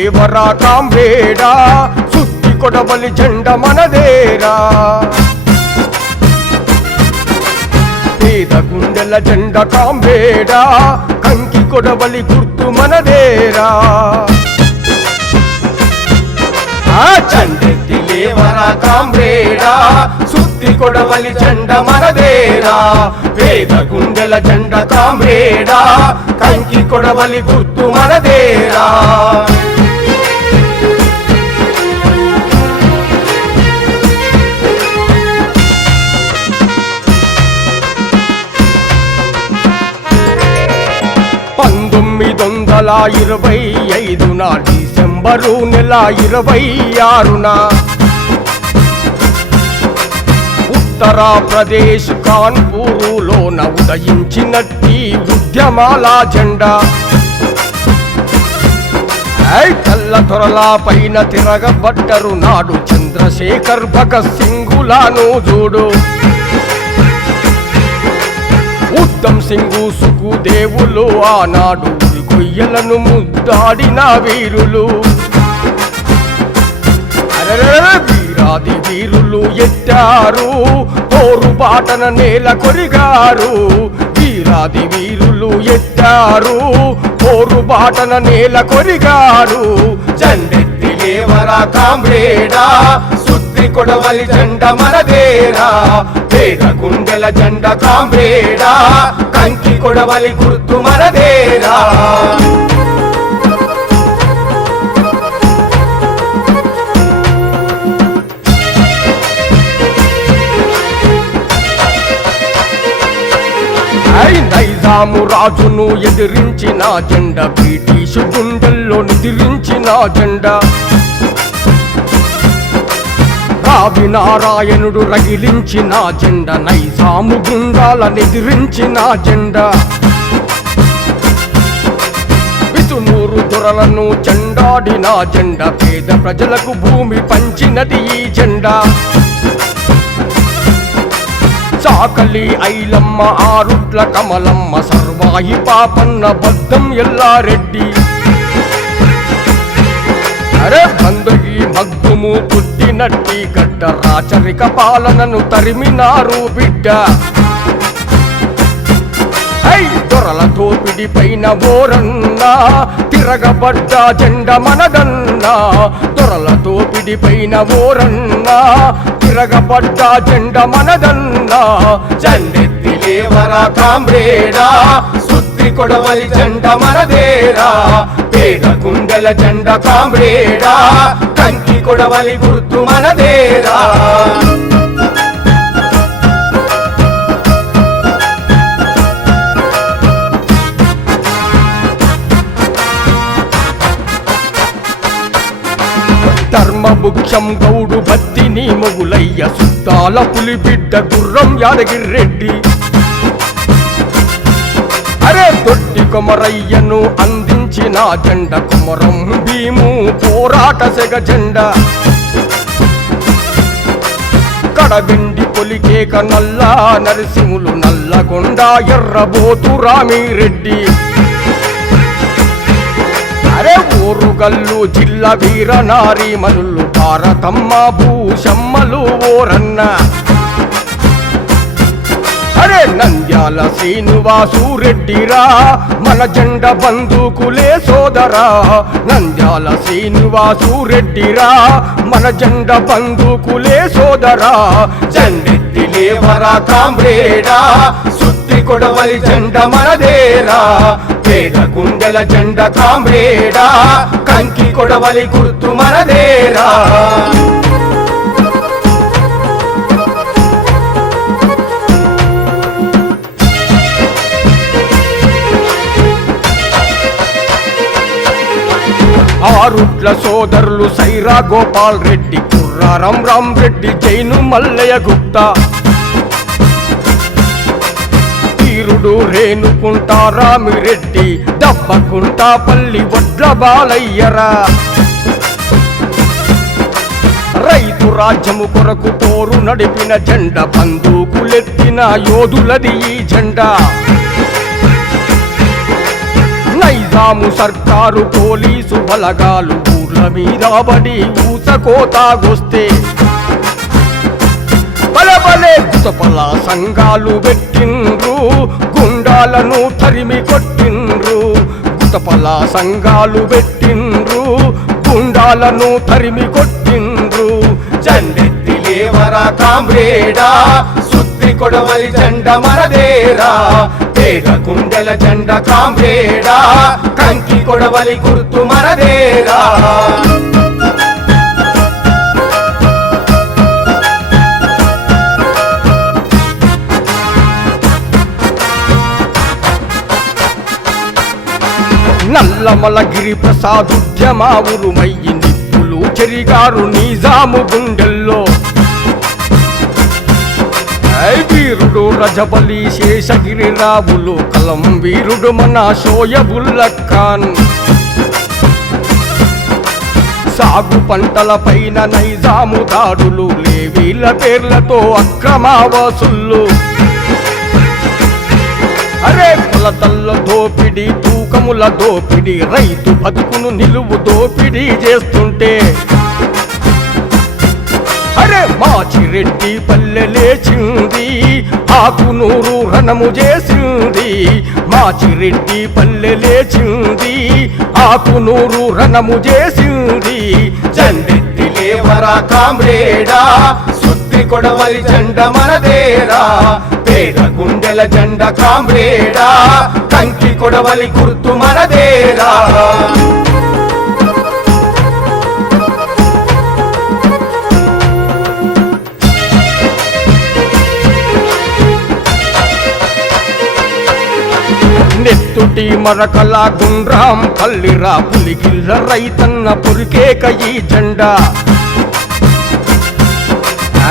దేవరా కాంబేడా సుత్తి కొడబలి జెండ మనదేరా. పేద గుండెల జెండ కాంబేడా కంకి కొడబలి గుర్తు మనదేరా. చండెత్తి లేవరా కాంబేడా సుత్తి కొడవలి జెండ మనదేరా. వేద గుండెల జెండ కాంబేడా కంకి కొడవలి గుర్తు మనదేరా. పంతొమ్మిది ఇరవై ఐదున డిసెంబరు నెల ఇరవై ఆరున. ఉత్తరప్రదేశ్ కాన్పూరులోన ఉదయించినట్టి ఉద్యమాల జెండా. తెల్ల తొరలా పైన తిరగబడ్డరు నాడు చంద్రశేఖర్ భగత్ సింగులాను చూడు ఉత్తమ్ సింగు ఆనాడు. కొయ్యలను ముద్దాడిన వీరులు. వీరాది వీరులు ఎత్తారు పోరు బాటన నేల కొరిగారు. వీరాది వీరులు ఎత్తారు పోరు బాటన నేల కొరిగారు. జెండెత్తి లేవరా కామ్రేడా? సుత్తి కొడవలి జెండ మనదేరా పేద గుండెల జెండ కాంబేడా కంకి కొడవలి గుర్తు మనదేరా. నైజాము రాజును ఎదిరించిన జెండ బ్రిటిషు గుండెల్లో నిదిరించిన జెండా. నారాయణుడు రగిలించిన జెండ నైజాము గుండాల నిదిరించిన జెండ విసుమూరు దొరలను చెండాడిన జెండ పేద ప్రజలకు భూమి పంచినది ఈ జెండా చాకలి ఐలమ్మ ఆరుట్ల కమలమ్మ సర్వాయి పాపన్న బద్దం ఎల్లారెడ్డి అరే బందగి భగ్గుము పుట్టినట్టి గడ్డ రాచరిక పాలనను తరిమినారు బిడ్డ. ఐ దొరల తోపిడి పైన ఓరన్నా తిరగబడ్డ జెండ మనదన్నా దొరల తోపిడి పైన ఓరన్నా తిరగబడ్డ జెండ మనదన్నా జెండెత్తి లేవరా కామ్రేడా సుత్తి కొడవలి జెండ మనదేరా పేద గుండెల జెండ కామ్రేడా. కంకి కొడవలి గుర్తు మనదేరా. ధర్మభుక్షం గౌడు బత్తిని మొగులయ్య సుత్తాల పులి బిడ్డ గుర్రం యాదగిరి రెడ్డి. కొమరయ్యను అందించిన జెండ కుమరం భీము పోరాట సెగ జెండ. కడబిండి పొలికేక నల్ల నరసింహులు నల్లగొండ ఎర్రబోతు రామిరెడ్డి. అరే ఊరుగల్లు జిల్లా వీర నారీమణులు భారతమ్మ భూషమ్మలు ఓరన్న. నంద్యాల శ్రీనివాసురెడ్డిరా మన జెండ బంధుకులే సోదరా. నంద్యాల శ్రీనివాసురెడ్డిరా మన జెండ బంధుకులే సోదరా. జెండెత్తి లేవరా కామ్రేడా సుత్తి కొడవలి జెండ మనదేరా. పేద గుండెల జెండ కామ్రేడా కంకి కొడవలి గుర్తు మనదేరా. ఆరుట్ల సోదరులు సైరా గోపాల్ రెడ్డి కుర్రారం రామ్ రెడ్డి జైను మల్లయ్య గుప్తా. వీరుడు రేణుకుంటా రామిరెడ్డి దబ్బకుంటా పల్లి వడ్ల బాలయ్యరా. రైతు రాజ్యము కొరకు పోరు నడిపిన జెండ బందూకులెత్తిన యోధులది ఈ జెండా. చేస్తాము సర్కారు పోలీసు బలగాలు. మీద పడి ఊసకోతాగొస్తే బలబలే గుతపల సంఘాలు పెట్టిండ్రు. గుండాలను తరిమి కొట్టిండ్రు. గుతపల సంఘాలు పెట్టిండ్రు. గుండాలను తరిమి కొట్టిండ్రు. జెండెత్తి లేవరా కామ్రేడా? కొడవలి కొడవలి జెండ మనదేరా పేద కుండెల జెండ కాంబేడా కంకి కొడవలి గుర్తు మనదేరా నల్లమలగిరి ప్రసాద్ ఉద్యమా ఉరుమయ్యి నిప్పులు చెరిగారు నిజాము గుండెల్లో. వీరుడు రజబలి శేషగిరి రావులు కలం వీరుడు మన షోయబుల్ల ఖాన్ సాగు పంటల పైన నైజాము దాడులు లేవీల పేర్లతో అక్రమావాసులు. అరే కొలతల్ల దోపిడి తూకముల దోపిడి రైతు బతుకును నిలువు దోపిడి చేస్తుంటే మాచిరెడ్డి పల్లె లేచింది ఆకునూరు రణము చేసింది. మాచిరెడ్డి పల్లె లేచింది ఆకునూరు రణము చేసింది. జెండెత్తి లేవరా కామ్రేడా సుత్తి కొడవలి జండ మనదేరా. పేద గుండెల జండ కామ్రేడా కంకి కొడవలి గుర్తు మనదేరా. నెత్తుటి మరకల గుండ్రాం పల్లిరా పులిగిల్ల రైతన్న పురికేక ఈ జెండా.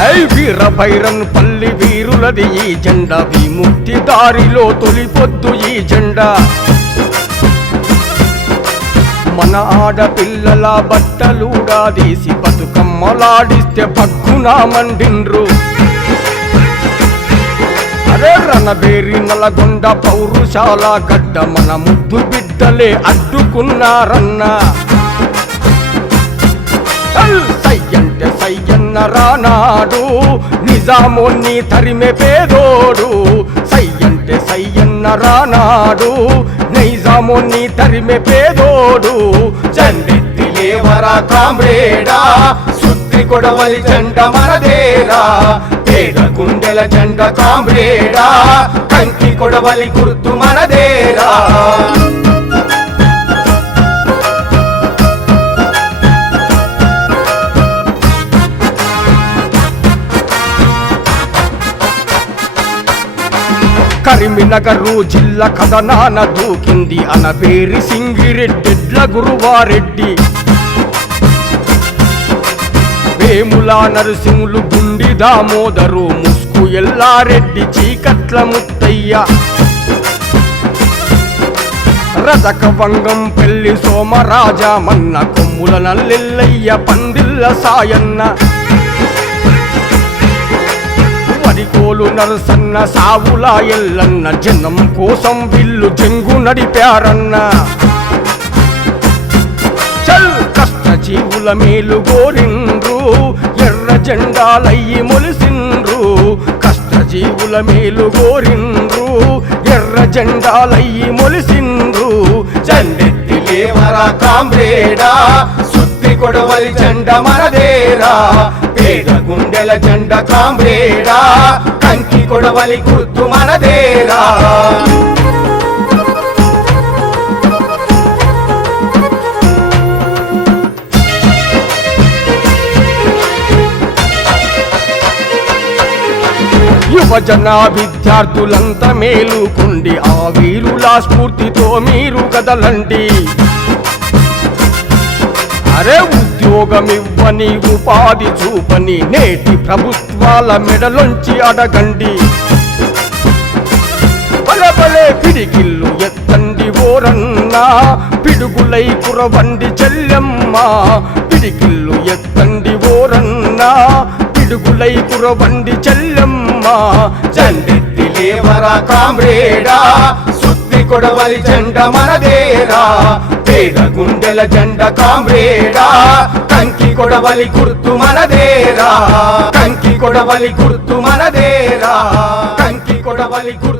ఐ వీర భైరన్ పల్లి వీరులది ఈ జెండా విముక్తి దారిలో తొలి పొద్దు ఈ జెండా. మన ఆడపిల్లల బట్టలుగా తీసి బతుకమ్మలాడిస్తే పగ్గునా మండిండ్రు. అరే రణబేరి నలగొండ పౌరుషాల గడ్డ మన ముద్దు బిడ్డలే అడ్డుకున్నారన్నా. సయ్యంటే సయ్యన్న రానాడు నిజామోన్ని తరిమే పేదోడు. సయ్యంటే సయ్యన్న రానాడు నిజామోన్ని తరిమే పేదోడు. జెండెత్తి లేవరా కామ్రేడా సుత్తి కొడవలి జంట మనదేరా. పేద కుండెల జంట కామ్రేడా కంచి కొడవలి గుర్తు మనదేరా. కరీంనగరు జిల్లా కథనాన దూకింది అనబేరి సింగిరెడ్డెడ్ల గురువారెడ్డి. వేముల నరసింహులు గుండి దామోదరు ముస్కు ఎల్లారెడ్డి చీకట్ల ముత్తయ్య. రజక వంగం పెళ్ళి సోమరాజా మన్న కొమ్ముల నల్లెల్లయ్య పందిల్ల సాయన్న. వరికోలు నరసన్న సావుల ఎల్లన్న జనం కోసం విల్లు జంగు నడిపారన్న. చల్ కష్ట జీవుల మేలు గోరిండ్రు ఎర్ర జెండాలయ్యి మొలిసిండ్రు. కష్ట జీవుల మేలు గోరిండ్రు ఎర్ర జెండాలయ్యి మొలిసిండ్రు. జెండెత్తి లేవరా కామ్రేడా సుత్తి కొడవలి జెండ మనదేరా పేద గుండెల జెండ కామ్రేడా కంకి కొడవలి గుర్తు మనదేరా. యువజన విద్యార్థులంతా మేలుకుండి. ఆ వీరుల స్ఫూర్తితో మీరు కదలండి అరే ఉద్యోగమివ్వని ఉపాధి చూపని నేటి ప్రభుత్వాల మెడలొంచి అడగండి. బలబలే పిడికిల్లు ఎత్తండి ఓరన్నా పిడుగులై కురవండి చెల్లెమ్మ. పిడికిల్లు ఎత్తండి ఓరన్నా పిడుగులై కురవండి చెల్లమ్మ. చండెత్తి లేవరా కామ్రేడా? సుత్తి కొడవలి జెండ మనదేరా? పేద గుండెల జెండ కామ్రేడా? కంకి కొడవలి గుర్తు మనదేరా? కంకి కొడవలి గుర్తు మనదేరా? కంకి కొడవలి గుర్తు